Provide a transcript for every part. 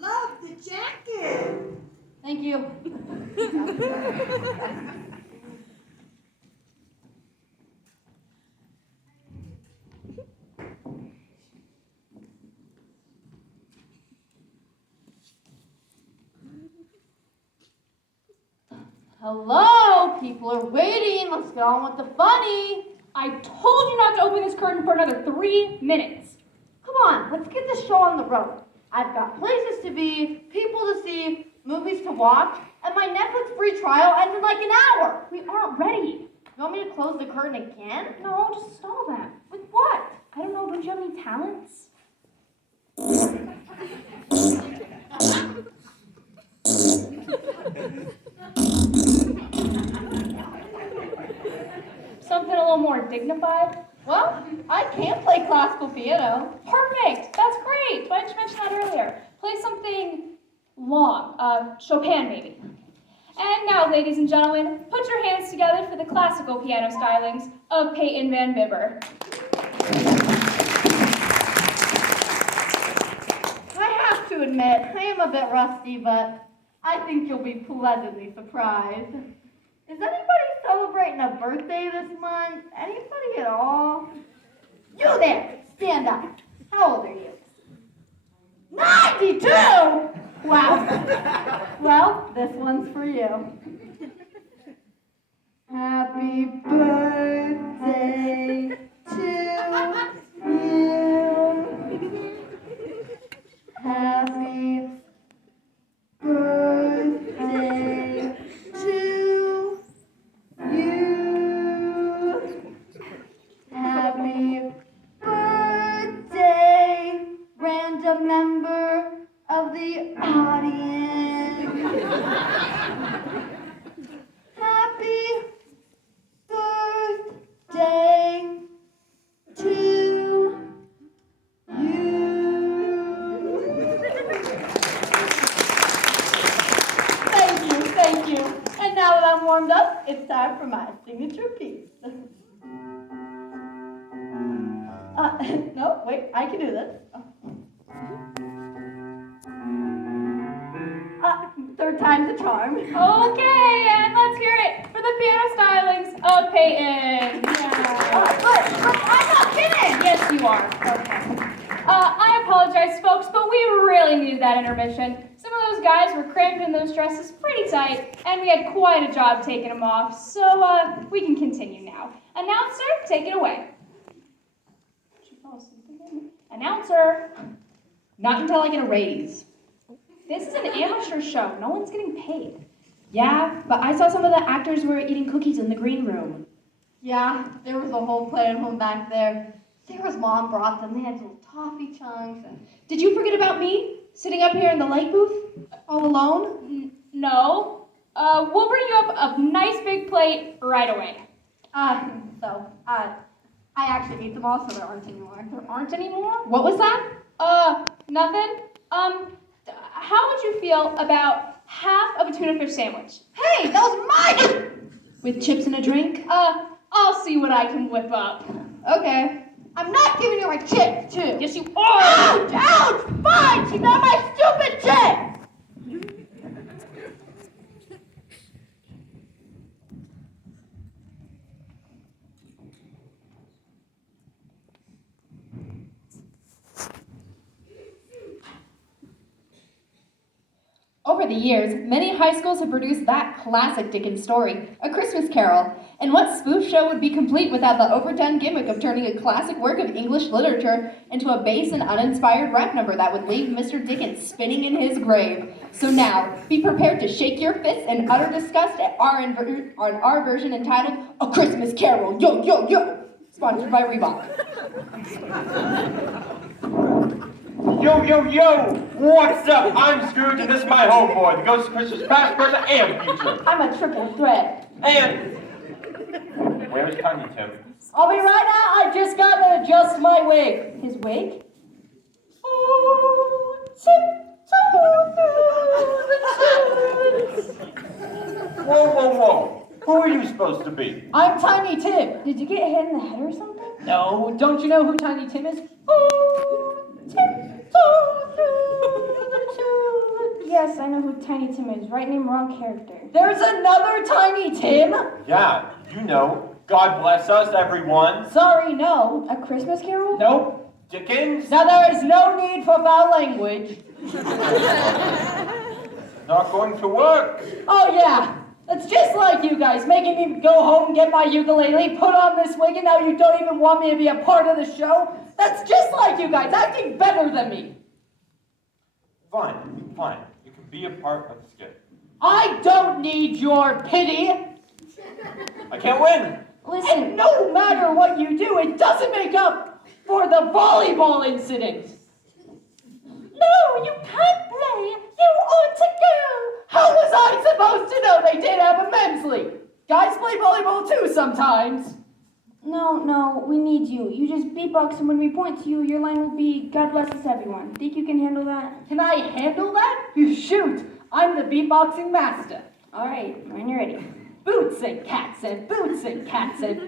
Love the jacket. Thank you. Hello, people are waiting. Let's get on with the funny. I told you not to open this curtain for another 3 minutes. Come on, let's get this show on the road. I've got places to be, people to see, movies to watch, and my Netflix free trial ends in like an hour. We aren't ready. You want me to close the curtain again? No, just stall that. With what? I don't know, don't you have any talents? Something a little more dignified? Well, I can play classical piano. Perfect! That's great! Why didn't you mention that earlier? Play something long. Chopin, maybe. And now, ladies and gentlemen, put your hands together for the classical piano stylings of Peyton Van Bibber. I have to admit, I am a bit rusty, but I think you'll be pleasantly surprised. Is anybody celebrating a birthday this month? Anybody at all? You there! Stand up. How old are you? 92! Wow. Well, this one's for you. Happy birthday to you. Happy birthday to you. Happy birthday, random member of the audience. Happy birthday to you. Thank you. And now that I'm warmed up, it's time for my signature piece. No, wait, I can do this. Third time's a charm. Okay, and let's hear it for the piano stylings of Peyton. But I'm not kidding. Yes, you are. Okay. I apologize, folks, but we really needed that intermission. Some of those guys were cramped in those dresses pretty tight, and we had quite a job taking them off, so we can continue now. Announcer, take it away. Announcer. Not until I get a raise. This is an amateur show. No one's getting paid. Yeah, but I saw some of the actors were eating cookies in the green room. Yeah, there was a whole play at home back there. Sarah's mom brought them. They had little toffee chunks. And... Did you forget about me? Sitting up here in the light booth? All alone? No. We'll bring you up a nice big plate right away. I actually ate them all, so there aren't anymore. There aren't any more? What was that? Nothing. How would you feel about half of a tuna fish sandwich? Hey, that was mine! With chips and a drink? I'll see what I can whip up. Okay. I'm not giving you my chips, too. Yes, you are! Ouch! Ouch! Fine! She got my stupid chips! Over the years, many high schools have produced that classic Dickens story, A Christmas Carol. And what spoof show would be complete without the overdone gimmick of turning a classic work of English literature into a base and uninspired rap number that would leave Mr. Dickens spinning in his grave? So now, be prepared to shake your fists in utter disgust at our version entitled A Christmas Carol, yo, yo, yo, sponsored by Reebok. Yo, yo, yo! What's up? I'm Scrooge, and this is my homeboy, the ghost of Christmas past, present, and future. I'm a triple threat. And where's Tiny Tim? I'll be right out. I just got to adjust my wig. His wig? Oh, Whoa, whoa, whoa! Who are you supposed to be? I'm Tiny Tim. Did you get hit in the head or something? No. Don't you know who Tiny Tim is? Oh, Tim. yes, I know who Tiny Tim is. Right name, wrong character. There's another Tiny Tim? Yeah, you know. God bless us, everyone. Sorry, no. A Christmas Carol? Nope. Dickens? Now there is no need for foul language. Not going to work. Oh yeah, it's just like you guys, making me go home, get my ukulele, put on this wig, and now you don't even want me to be a part of the show? That's just like you guys, acting better than me. Fine, fine. You can be a part of the skit. I don't need your pity. I can't win. Listen, And no matter what you do, it doesn't make up for the volleyball incident. No, you can't play. You ought to go. How was I supposed to know they did have a men's league? Guys play volleyball too sometimes. no, we need you. You just beatbox, and when we point to you, your line will be, God bless us, everyone. Think you can handle that? Can I handle that? Shoot, I'm the beatboxing master. All right, when you're ready. Boots and cats and boots and cats and...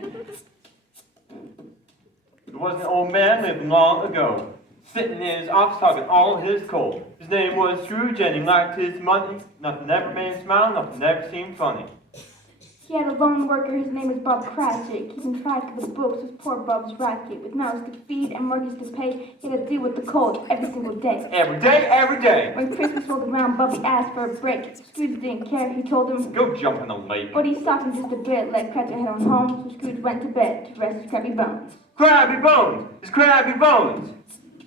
There was an old man living long ago, sitting in his office talking all his coal. His name was Scrooge and he liked his money. Nothing ever made him smile, nothing ever seemed funny. He had a lone worker, his name was Bob Cratchit. Keeping track of the books was poor Bob's racket. With mouths to feed and mortgage to pay, he had to deal with the cold every single day. Every day, every day. When Christmas rolled around, Bobby asked for a break. Scrooge didn't care, he told him, Go jump in the lake. but he softened just a bit, let Cratchit head on home, so Scrooge went to bed to rest his crabby bones. Crabby bones! His crabby bones!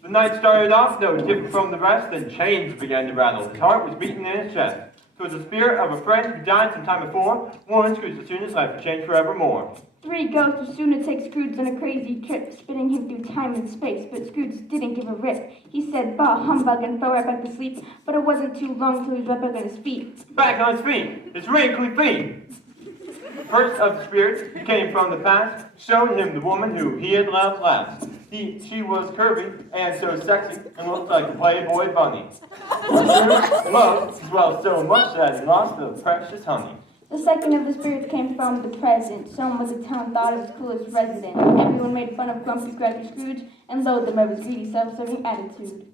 The night started off no different from the rest, then chains began to rattle. His heart was beating in his chest. 'Twas the spirit of a friend who died some time before, warned Scrooge as soon as life would change forevermore. 3 ghosts were soon to take Scrooge on a crazy trip, spinning him through time and space, but Scrooge didn't give a rip. He said, bah, humbug, and fell right back to sleep, but it wasn't too long till he was right back on his feet. Back on his feet, his wrinkly feet! The first of the spirits who came from the past showed him the woman who he had loved last. She was curvy and so sexy and looked like a Playboy bunny. Scrooge loved as well so much that he lost the precious honey. The second of the spirits came from the present. Someone was the town thought of his coolest resident. Everyone made fun of grumpy, grabby Scrooge and loathed him of his greedy, self-serving attitude.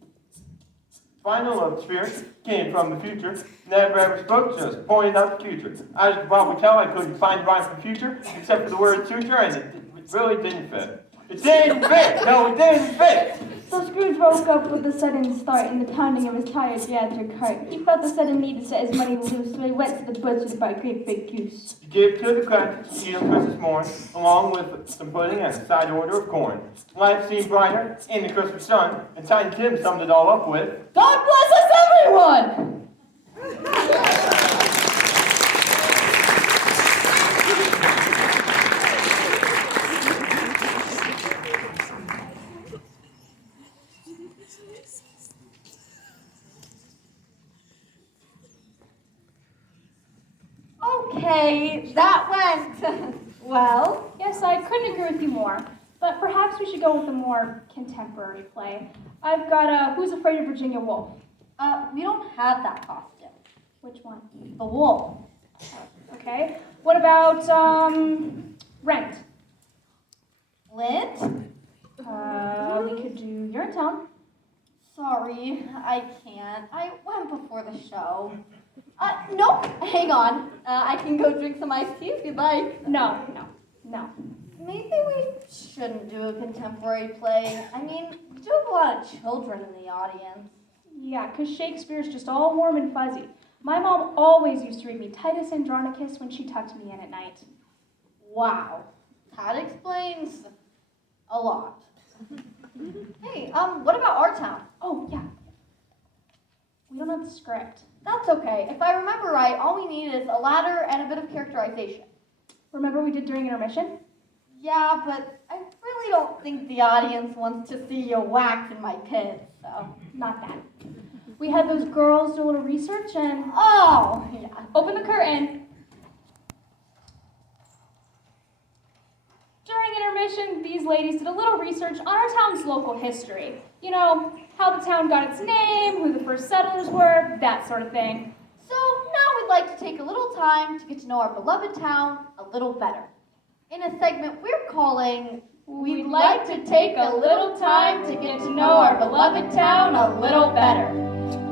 Final of the spirits came from the future, never ever spoke, just pointed out the future. As you can probably tell, I couldn't find rhyme for future, except for the word suture, and it really didn't fit. It didn't fit! No, it didn't fit! So Scrooge woke up with a sudden start in the pounding of his tired theatric heart. He felt the sudden need to set his money loose, so he went to the butcher to buy a great big goose. He gave to the Cratchit to eat on Christmas morn, along with some pudding and a side order of corn. Life seemed brighter in the Christmas sun, and Tiny Tim summed it all up with, God bless us, everyone! Okay, that went well. Yes, I couldn't agree with you more. But perhaps we should go with a more contemporary play. I've got Who's Afraid of Virginia Woolf? We don't have that costume. Which one? The wolf. Okay. What about Rent? Lint? We could do You're in Town. Sorry, I can't. I went before the show. No, hang on. I can go drink some iced tea if you'd like. No. Maybe we shouldn't do a contemporary play. I mean, we do have a lot of children in the audience. Yeah, because Shakespeare's just all warm and fuzzy. My mom always used to read me Titus Andronicus when she tucked me in at night. Wow, that explains a lot. Hey, what about our town? Oh, yeah. We don't have the script. That's okay. If I remember right, all we need is a ladder and a bit of characterization. Remember we did during intermission? Yeah, but I really don't think the audience wants to see you wax in my pits, so. Not that. We had those girls do a little research and Oh, yeah. open the curtain. During intermission, these ladies did a little research on our town's local history. You know, how the town got its name, who the first settlers were, that sort of thing. So now we'd like to take a little time to get to know our beloved town a little better. In a segment we're calling, We'd like to take a little time to get to know our beloved town a little better.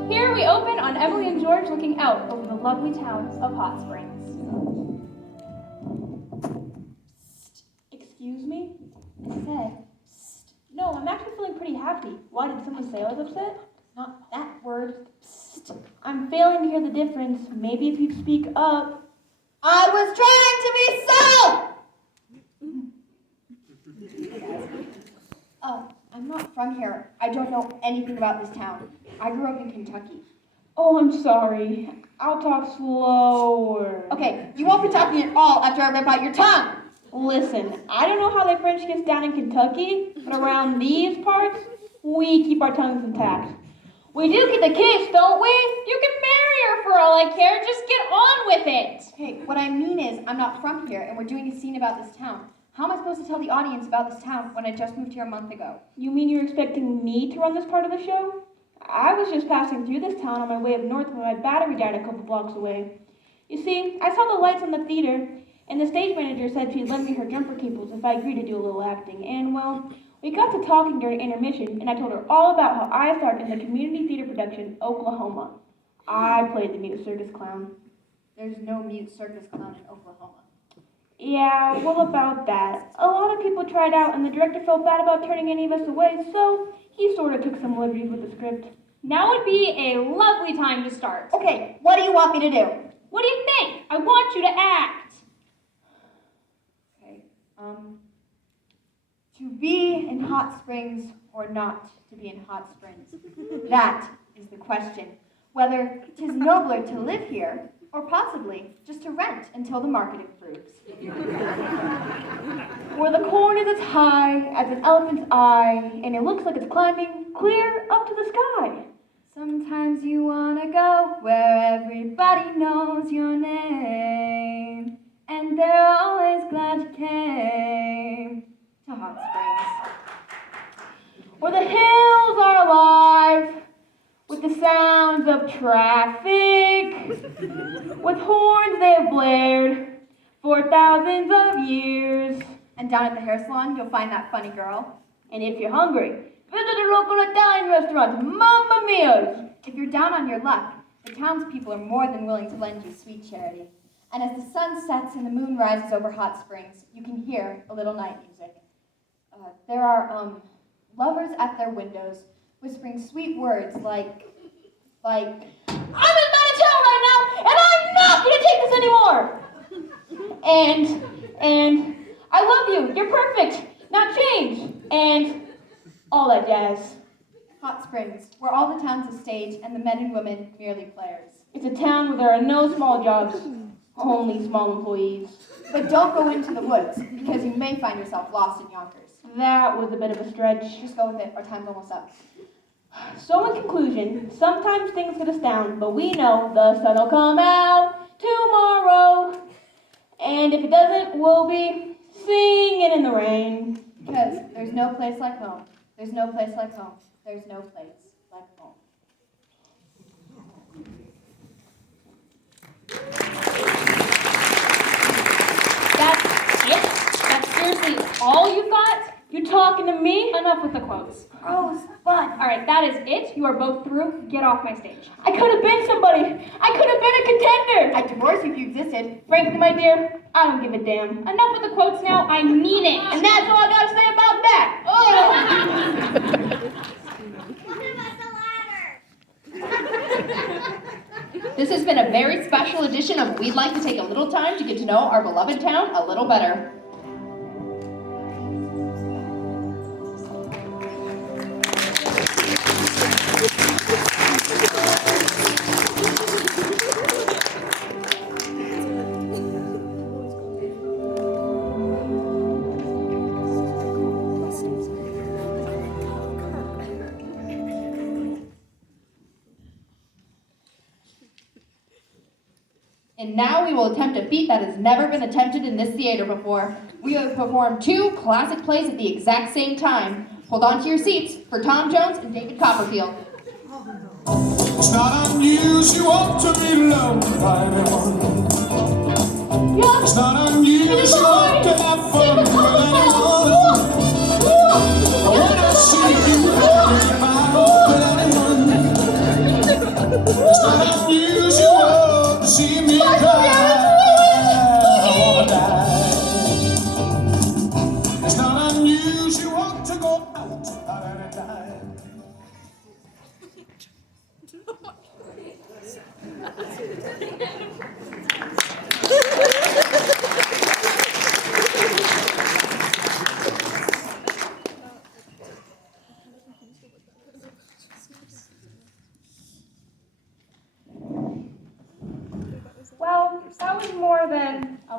Here we open on Emily and George looking out over the lovely town of Hot Springs. Excuse me? I said, psst. No, I'm actually feeling pretty happy. Why, did someone say I was upset? Not that word. Psst. I'm failing to hear the difference. Maybe if you'd speak up. I was trying to be subtle! I'm not from here. I don't know anything about this town. I grew up in Kentucky. Oh, I'm sorry. I'll talk slower. Okay, you won't be talking at all after I rip out your tongue. Listen, I don't know how the French gets down in Kentucky, but around these parts, we keep our tongues intact. We do get the kiss, don't we? You can marry her for all I care. Just get on with it. Okay, what I mean is I'm not from here and we're doing a scene about this town. How am I supposed to tell the audience about this town when I just moved here a month ago? You mean you're expecting me to run this part of the show? I was just passing through this town on my way up north when my battery died a couple blocks away. You see, I saw the lights on the theater, and the stage manager said she'd lend me her jumper cables if I agreed to do a little acting. And, well, we got to talking during intermission, and I told her all about how I starred in the community theater production, Oklahoma. I played the mute circus clown. There's no mute circus clown in Oklahoma. Yeah, well, about that. A lot of people tried out, and the director felt bad about turning any of us away, so he sort of took some liberties with the script. Now would be a lovely time to start. Okay, what do you want me to do? What do you think? I want you to act. Okay, to be in Hot Springs or not to be in Hot Springs? That is the question. Whether 'tis nobler to live here or possibly just to rent until the market improves. Where the corn is as high as an elephant's eye, and it looks like it's climbing clear up to the sky. Sometimes you wanna go where everybody knows your name, and they're always glad you came to Hot Springs. Where the hills are alive with the sounds of traffic, with horns they have blared for thousands of years. And down at the hair salon, you'll find that funny girl. And if you're hungry, visit the local Italian restaurants, Mamma Mia's. If you're down on your luck, the townspeople are more than willing to lend you sweet charity. And as the sun sets and the moon rises over Hot Springs, you can hear a little night music. There are lovers at their windows, whispering sweet words like, I'm in Monticello right now, and I'm not gonna take this anymore. And I love you. You're perfect. Now change. And all that jazz. Hot Springs, where all the town's a stage and the men and women merely players. It's a town where there are no small jobs, only small employees. But don't go into the woods, because you may find yourself lost in Yonkers. That was a bit of a stretch. Just go with it, our time's almost up. So in conclusion, sometimes things get us down, but we know the sun will come out tomorrow. And if it doesn't, we'll be singing in the rain. Because there's no place like home. There's no place like home. There's no place like home. That's it? That's seriously all you got? You talking to me? Enough with the quotes. Gross, but All right, that is it. You are both through. Get off my stage. I could have been somebody. I could have been a contender. I'd divorce you if you existed. Frankly, my dear, I don't give a damn. Enough with the quotes now. I mean it. And that's all I gotta say about that. This has been a very special edition of We'd Like to Take a Little Time to Get to Know Our Beloved Town a Little Better. And now we will attempt a feat that has never been attempted in this theater before. We have performed 2 classic plays at the exact same time. Hold on to your seats for Tom Jones and David Copperfield. It's not unusual to be loved by anyone. It's not unusual to have fun with anyone. When I see you having a smile with anyone,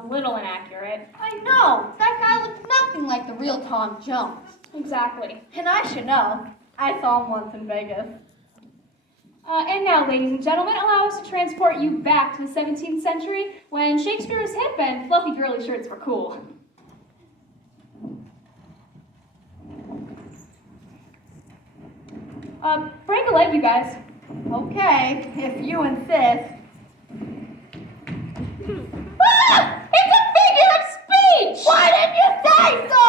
little inaccurate. I know, that guy looked nothing like the real Tom Jones. Exactly. And I should know, I saw him once in Vegas. And now, ladies and gentlemen, allow us to transport you back to the 17th century when Shakespeare was hip and fluffy girly shirts were cool. Break a leg, you guys. Okay, if you insist. Ah! It's a figure of speech! Why didn't you say so?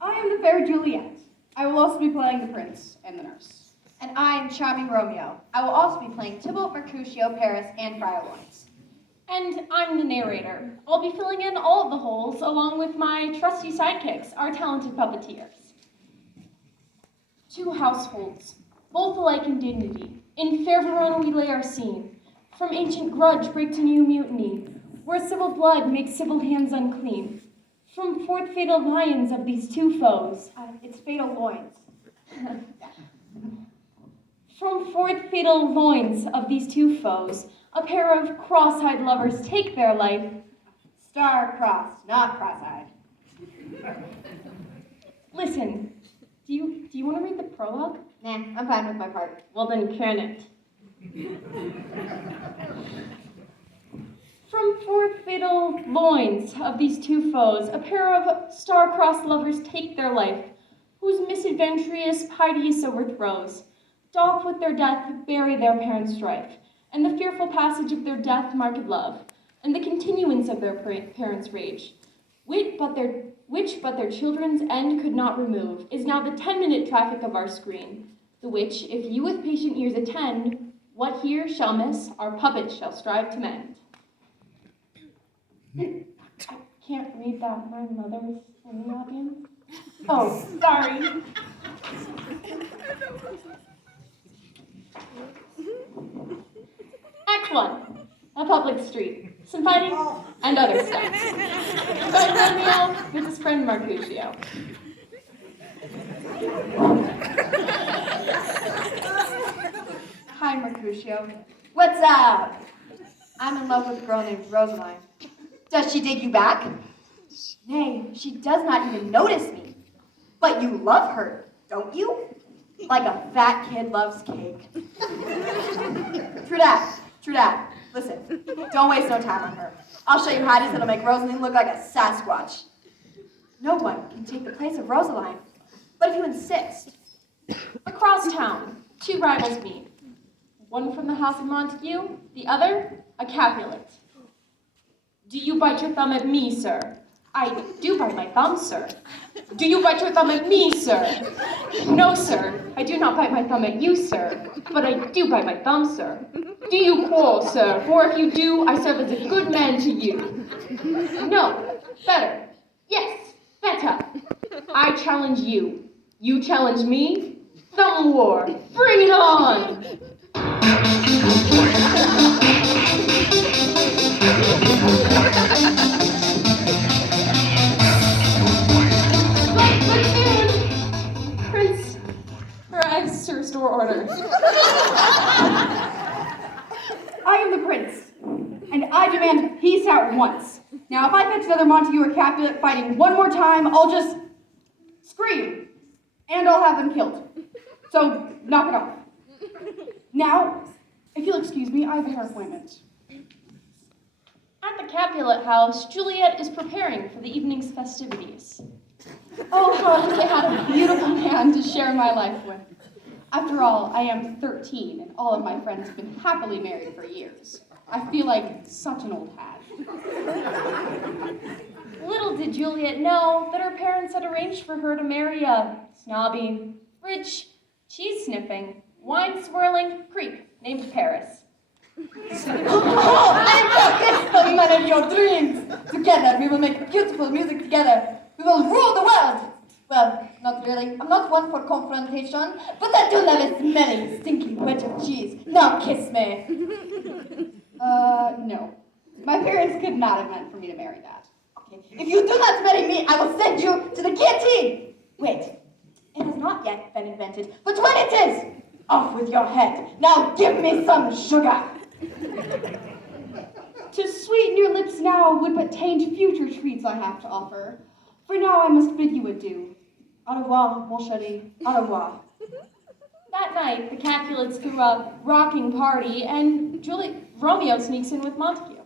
I am the fair Juliet. I will also be playing the prince and the nurse. And I am Charming Romeo. I will also be playing Tybalt, Mercutio, Paris, and Friar Lawrence. And I'm the narrator. I'll be filling in all of the holes along with my trusty sidekicks, our talented puppeteers. Two households, both alike in dignity. In fair Verona we lay our scene. From ancient grudge break to new mutiny, where civil blood makes civil hands unclean. From forth fatal lions of these two foes. It's fatal loins. From forth fatal loins of these two foes, a pair of cross-eyed lovers take their life. Star-crossed, not cross-eyed. Listen, do you want to read the prologue? Nah, I'm fine with my part. Well then, can it? From forth fatal loins of these two foes, a pair of star-crossed lovers take their life, whose misadventurous piteous overthrows doth with their death bury their parents' strife, and the fearful passage of their death marked love, and the continuance of their parents' rage, which but their children's end could not remove, is now the 10-minute traffic of our screen, the which, if you with patient ears attend, what here shall miss, our puppets shall strive to mend. I can't read that. My mother's in the audience. Oh, sorry. Act 1. A public street. Some fighting and other stuff. But Romeo with his friend Mercutio. Hi, Mercutio. What's up? I'm in love with a girl named Rosaline. Does she dig you back? Nay, she does not even notice me. But you love her, don't you? Like a fat kid loves cake. True that. Listen, don't waste no time on her. I'll show you hotties that'll make Rosaline look like a Sasquatch. No one can take the place of Rosaline. But if you insist. Across town, two rivals meet. One from the house of Montague, the other a Capulet. Do you bite your thumb at me, sir? I do bite my thumb, sir. Do you bite your thumb at me, sir? No, sir. I do not bite my thumb at you, sir. But I do bite my thumb, sir. Do you quarrel, sir? For if you do, I serve as a good man to you. No. Better. Yes. Better. I challenge you. You challenge me? Thumb war. Bring it on! But soon, Prince arrives to restore order. I am the prince, and I demand peace at once. Now, if I catch another Montague or Capulet fighting one more time, I'll just scream, and I'll have them killed. So, knock it off. Now, if you'll excuse me, I have a hair appointment. At the Capulet house, Juliet is preparing for the evening's festivities. Oh, how I wish I had a beautiful man to share my life with. After all, I am 13, and all of my friends have been happily married for years. I feel like such an old hag. Little did Juliet know that her parents had arranged for her to marry a snobby, rich, cheese-sniffing, wine-swirling creep named Paris. Oh, I am the man of your dreams! Together, we will make beautiful music together. We will rule the world! Well, not really. I'm not one for confrontation, but I do love a smelly, stinky wedge of cheese. Now kiss me. No. My parents could not have meant for me to marry that. Okay. If you do not marry me, I will send you to the guillotine. Wait. It has not yet been invented, but when it is, off with your head. Now give me some sugar. To sweeten your lips now would but taint future treats I have to offer. For now I must bid you adieu. Au revoir, mon chéri. Au revoir. That night, the Capulets threw a rocking party, and Romeo sneaks in with Montague.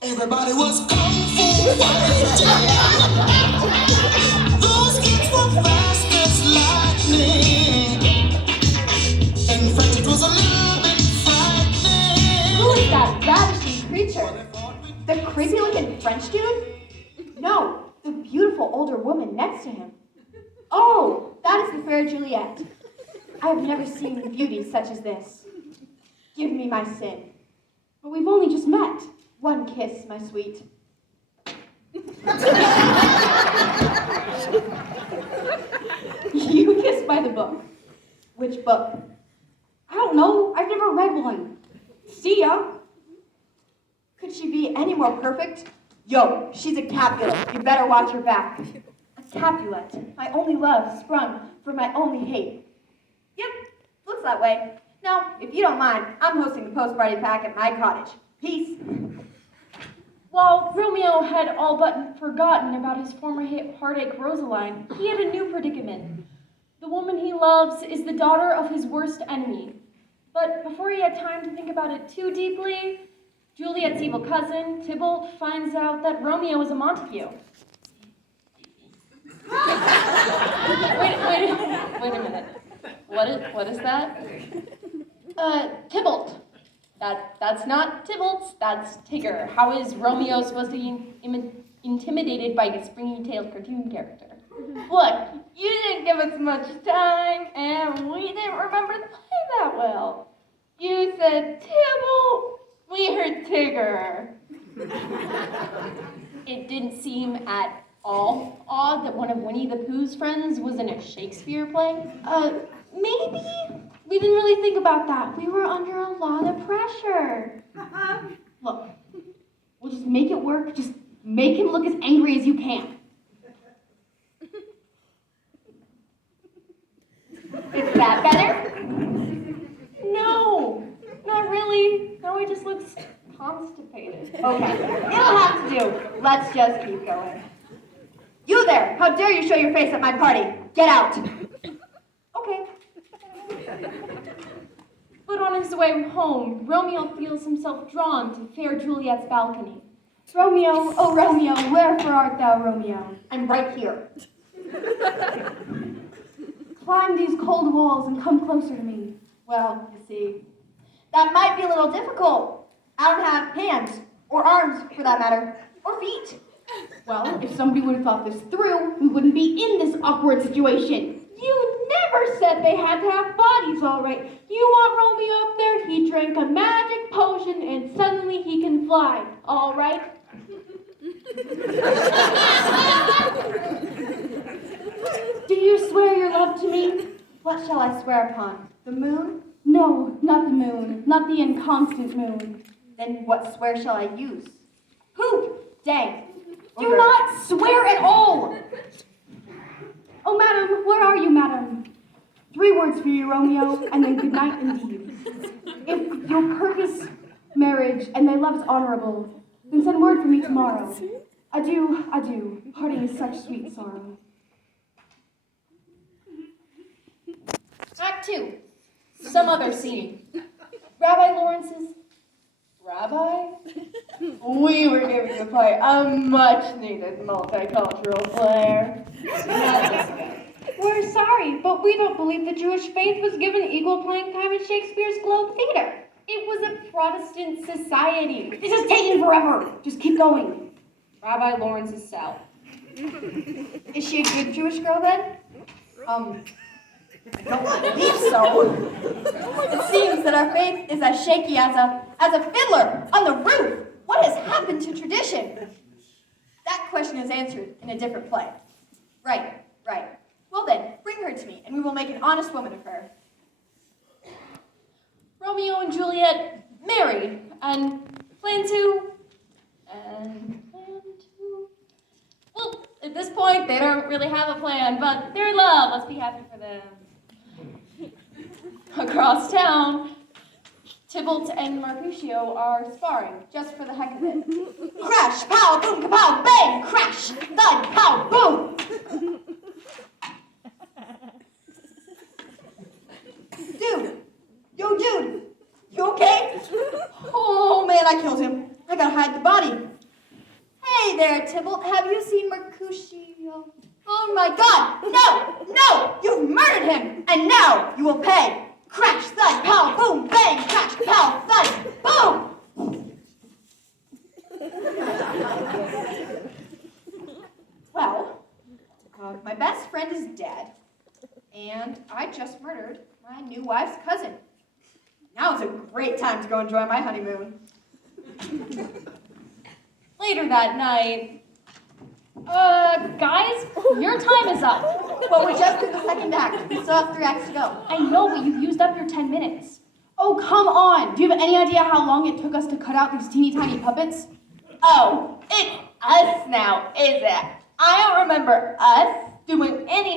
Everybody was kung fu fighting. Those kids were fast as lightning. In fact, it was a little bit frightening. Who is that ravishing creature? The creepy-looking French dude? No, the beautiful older woman next to him. Oh, that is the fair Juliet. I have never seen beauty such as this. Give me my sin. But we've only just met. One kiss, my sweet. You kissed by the book. Which book? I don't know. I've never read one. See ya. Could she be any more perfect? Yo, she's a Capulet. You better watch her back. A Capulet, my only love sprung from my only hate. Yep, looks that way. Now, if you don't mind, I'm hosting the post-party pack at my cottage. Peace. While Romeo had all but forgotten about his former heartache Rosaline, he had a new predicament. The woman he loves is the daughter of his worst enemy. But before he had time to think about it too deeply, Juliet's evil cousin, Tybalt, finds out that Romeo is a Montague. Wait a minute. What is that? Tybalt. That's not Tybalt, that's Tigger. How is Romeo supposed to be intimidated by a springy-tailed cartoon character? Look, you didn't give us much time, and we didn't remember the play that well. You said Tybalt, we heard Tigger. It didn't seem at all odd that one of Winnie the Pooh's friends was in a Shakespeare play? Maybe. We didn't really think about that. We were under a lot of pressure. Look, we'll just make it work. Just make him look as angry as you can. Is that better? No, not really. No, he just looks constipated. Okay, it'll have to do. Let's just keep going. You there! How dare you show your face at my party? Get out! Okay. But on his way home, Romeo feels himself drawn to fair Juliet's balcony. Romeo, oh Romeo, wherefore art thou, Romeo? I'm right here. Climb these cold walls and come closer to me. Well, you see, that might be a little difficult. I don't have hands, or arms, for that matter, or feet. Well, if somebody would have thought this through, we wouldn't be in this awkward situation. You never said they had to have bodies, all right. You want Romeo up there? He drank a magic potion and suddenly he can fly, all right? Do you swear your love to me? What shall I swear upon? The moon? No, not the moon, not the inconstant moon. Then what swear shall I use? Who? Dang. Do not swear at all! Oh, madam, where are you, madam? 3 words for you, Romeo, and then good night indeed. If your purpose marriage and thy love is honorable, then send word for me tomorrow. Adieu, adieu. Parting is such sweet sorrow. Act 2. Some other scene. Rabbi Lawrence's Rabbi? We were giving the play a much-needed multicultural flair. We're sorry, but we don't believe the Jewish faith was given equal playing time in Shakespeare's Globe Theater. It was a Protestant society. This is taking forever. Just keep going. Rabbi Lawrence's cell. Is she a good Jewish girl then? I don't believe so. It seems that our faith is as shaky as a fiddler on the roof. What has happened to tradition? That question is answered in a different play. Right. Well then, bring her to me, and we will make an honest woman of her. Romeo and Juliet marry and plan to. Well, at this point, they don't really have a plan, but they're in love. Let's be happy for them. Across town, Tybalt and Mercutio are sparring, just for the heck of it. Crash, pow, boom, kapow, bang, crash, thud, pow, boom. Dude, dude, you okay? Oh man, I killed him. I gotta hide the body. Hey there, Tybalt, have you seen Mercutio? Oh my god, no, you've murdered him, and now you will pay. Crash, thud, pow, boom, bang, crash, pow, thud, boom! Well, my best friend is dead, and I just murdered my new wife's cousin. Now is a great time to go enjoy my honeymoon. Later that night, guys, your time is up. Well, we're just in the second act. We still have 3 acts to go. I know, but you've used up your 10 minutes. Oh, come on! Do you have any idea how long it took us to cut out these teeny tiny puppets? Oh, it's us now, is it? I don't remember us doing any